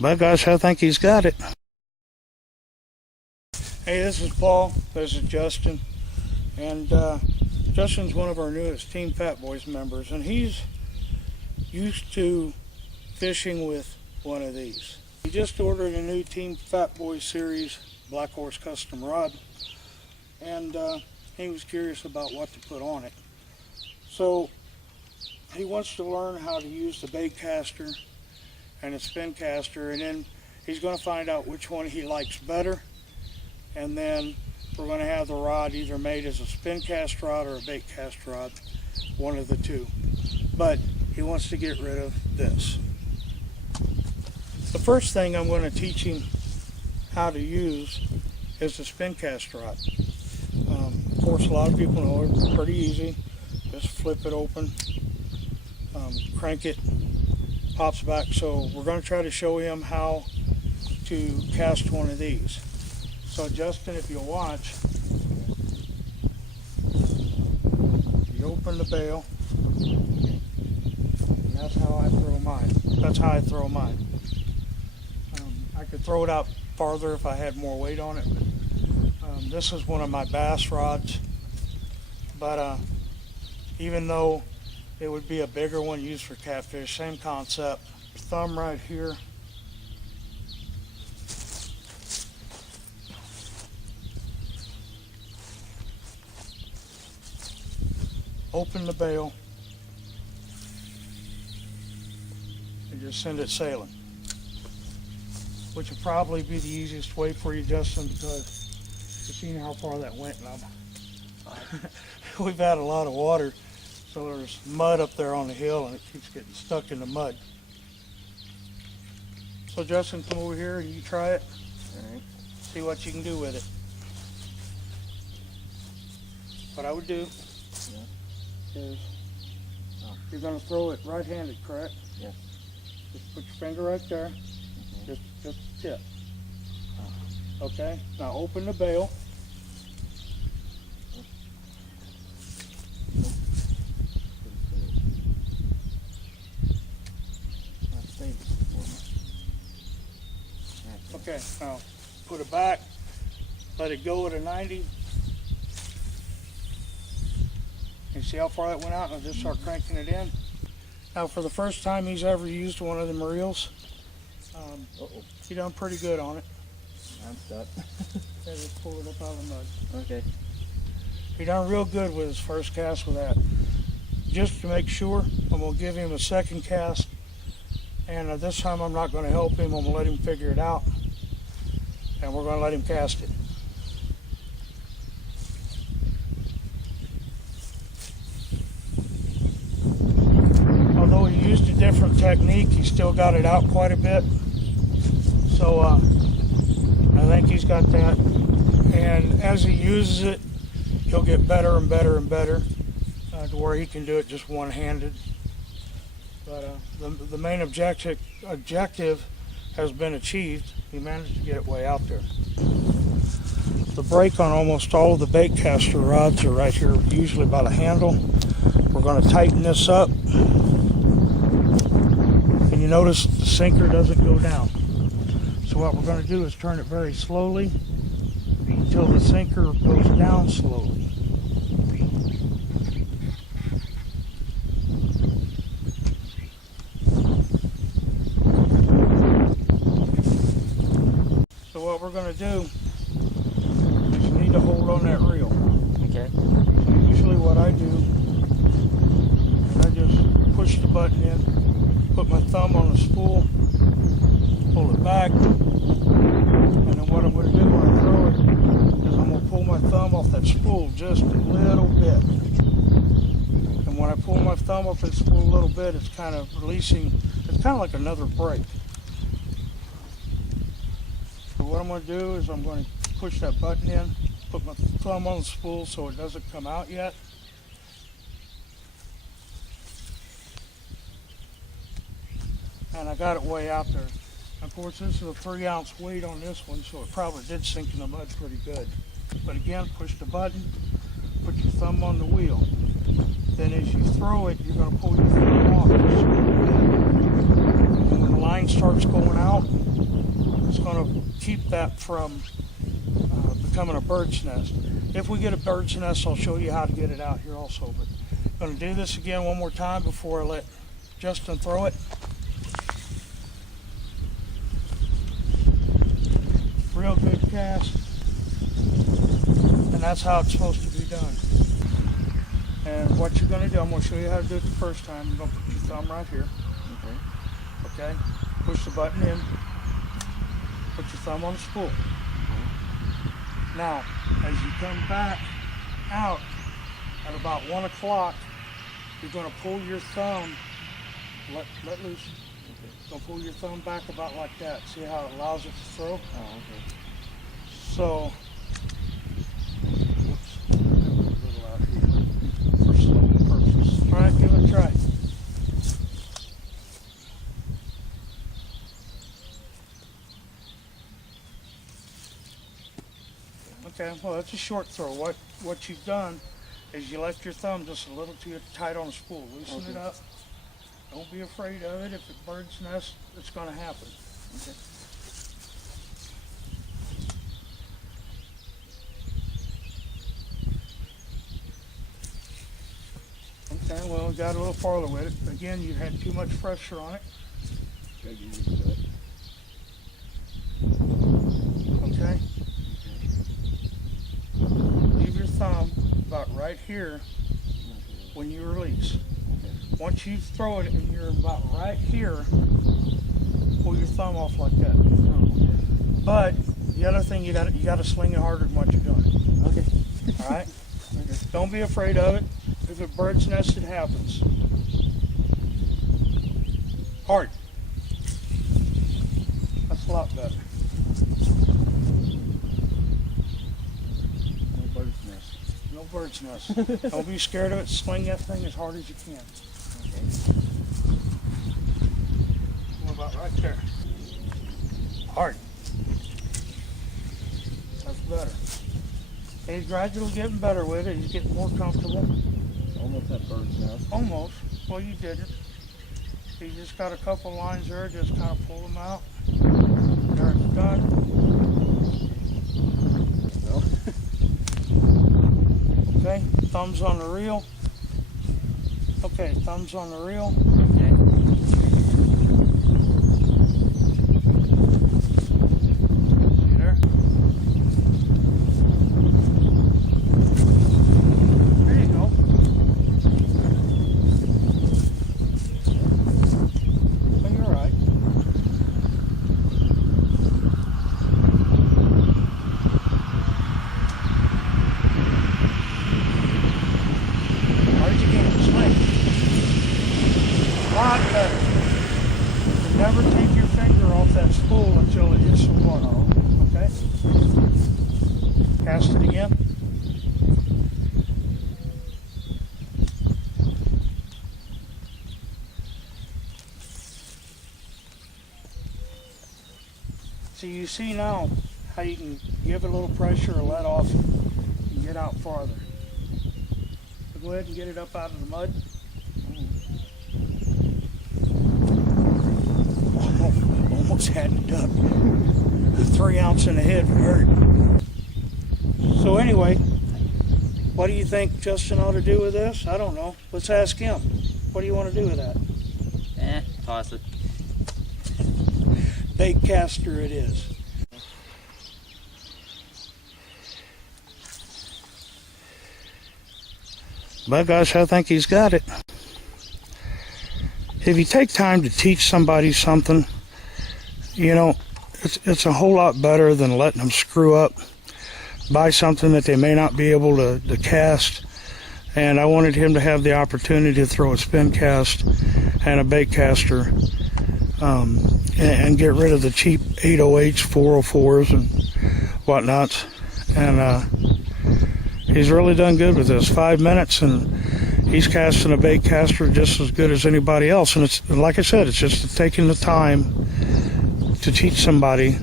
By gosh, I think he's got it. Hey, this is Paul. This is Justin. And Justin's one of our newest Team Fat Boyz members, and he's used to fishing with one of these. He just ordered a new Team Fat Boyz series Black Horse custom rod, and he was curious about what to put on it. So he wants to learn how to use the bait caster and a spin caster, and then he's going to find out which one he likes better, and then we're going to have the rod either made as a spin cast rod or a bait cast rod, one of the two. But he wants to get rid of this. The first thing I'm going to teach him how to use is the spin cast rod. Of course, a lot of people know it's pretty easy. Just flip it open, crank it, pops back. So we're going to try to show him how to cast one of these. So Justin, if you'll watch, you open the bail, and that's how I throw mine. That's how I throw mine. I could throw it out farther if I had more weight on it, but this is one of my bass rods. But even though it would be a bigger one used for catfish, same concept. Thumb right here. Open the bail and just send it sailing, which would probably be the easiest way for you, Justin, because you've seen how far that went, and we've had a lot of water, so there's mud up there on the hill and it keeps getting stuck in the mud. So Justin, come over here and you try it. All right. See what you can do with it. What I would do is you're going to throw it right-handed, correct? Yes. Just put your finger right there. Mm-hmm. Just the tip. Okay. Now open the bail. Okay. Now put it back. Let it go at a 90. You see how far that went out, and I'll just start cranking it in. Now, for the first time he's ever used one of them reels, he done pretty good on it. I'm stuck. Just pull it up out of the mud. Okay. He done real good with his first cast with that. Just to make sure, I'm going to give him a second cast, and this time I'm not going to help him. I'm going to let him figure it out, and we're going to let him cast it. Although he used a different technique, he still got it out quite a bit. So I think he's got that. And as he uses it, he'll get better and better and better to where he can do it just one-handed. But the main objective has been achieved. He managed to get it way out there. The brake on almost all of the bait caster rods are right here, usually by the handle. We're going to tighten this up. And you notice the sinker doesn't go down. So what we're going to do is turn it very slowly until the sinker goes down slowly. So what we're going to do is you need to hold on that reel. Okay. So usually what I do is I just push the button in, put my thumb on the spool, pull it back, and then what I'm going to do when I throw it is I'm going to pull my thumb off that spool just a little bit. And when I pull my thumb off that spool a little bit, it's kind of releasing, it's kind of like another brake. So what I'm going to do is I'm going to push that button in, put my thumb on the spool so it doesn't come out yet. And I got it way out there. Of course, this is a 3-ounce weight on this one, so it probably did sink in the mud pretty good. But again, push the button, put your thumb on the wheel. Then as you throw it, you're going to pull your thumb off. And when the line line starts going out, it's going to keep that from becoming a bird's nest. If we get a bird's nest, I'll show you how to get it out here also. But I'm going to do this again one more time before I let Justin throw it. Real good cast. And that's how it's supposed to be done. And what you're going to do, I'm going to show you how to do it the first time. You're going to put your thumb right here. Okay? Push the button in. Put your thumb on the spool. Now, as you come back out at about 1 o'clock, you're going to pull your thumb, let loose. Going to pull your thumb back about like that. See how it allows it to throw? Oh, okay. So, whoops, a little out here for slow purposes. All right, give it a try. Okay, well that's a short throw. What you've done is you left your thumb just a little too tight on the spool. Loosen it up. Don't be afraid of it. If it bird's nest, it's going to happen. Okay. Okay, well, we got a little farther with it. Again, you had too much pressure on it. Gotta get used to it. Okay? Leave your thumb about right here when you release. Once you throw it and you're about right here, pull your thumb off like that. But the other thing, you got to sling it harder than what you're doing. Okay. All right? Okay. Don't be afraid of it. If it bird's nest, it happens. Hard. That's a lot better. No bird's nest. No bird's nest. Don't be scared of it. Sling that thing as hard as you can. Okay. What about right there? Hard. That's better. And he's gradually getting better with it. He's getting more comfortable. Almost that bird's nest. Almost. Well, you didn't. You just got a couple lines there. Just kind of pull them out. There it's done. No. Okay. Thumbs on the reel. Okay. Thumbs on the reel. Okay. See there? There you go. Well, you're right. Hard as you can. Swing. Lot better. And never take your finger off that spool until it hits the water. Okay? Cast it again. So you see now how you can give it a little pressure or let off and get out farther. So go ahead and get it up out of the mud. Almost had it duck. 3 ounce in the head would hurt. So anyway, what do you think Justin ought to do with this? I don't know. Let's ask him. What do you want to do with that? Toss it. Bait caster it is. But gosh, I think he's got it. If you take time to teach somebody something, you know, it's a whole lot better than letting them screw up, buy something that they may not be able to cast. And I wanted him to have the opportunity to throw a spin cast and a bait caster, and get rid of the cheap 808s, 404s, and whatnots. And he's really done good with this. 5 minutes, and he's casting a bait caster just as good as anybody else. And it's like I said, it's just taking the time to teach somebody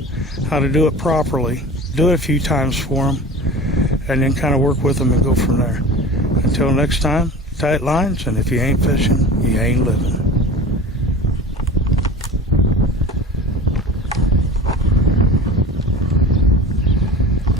how to do it properly. Do it a few times for them, and then kind of work with them and go from there. Until next time, tight lines, and if you ain't fishing, you ain't living.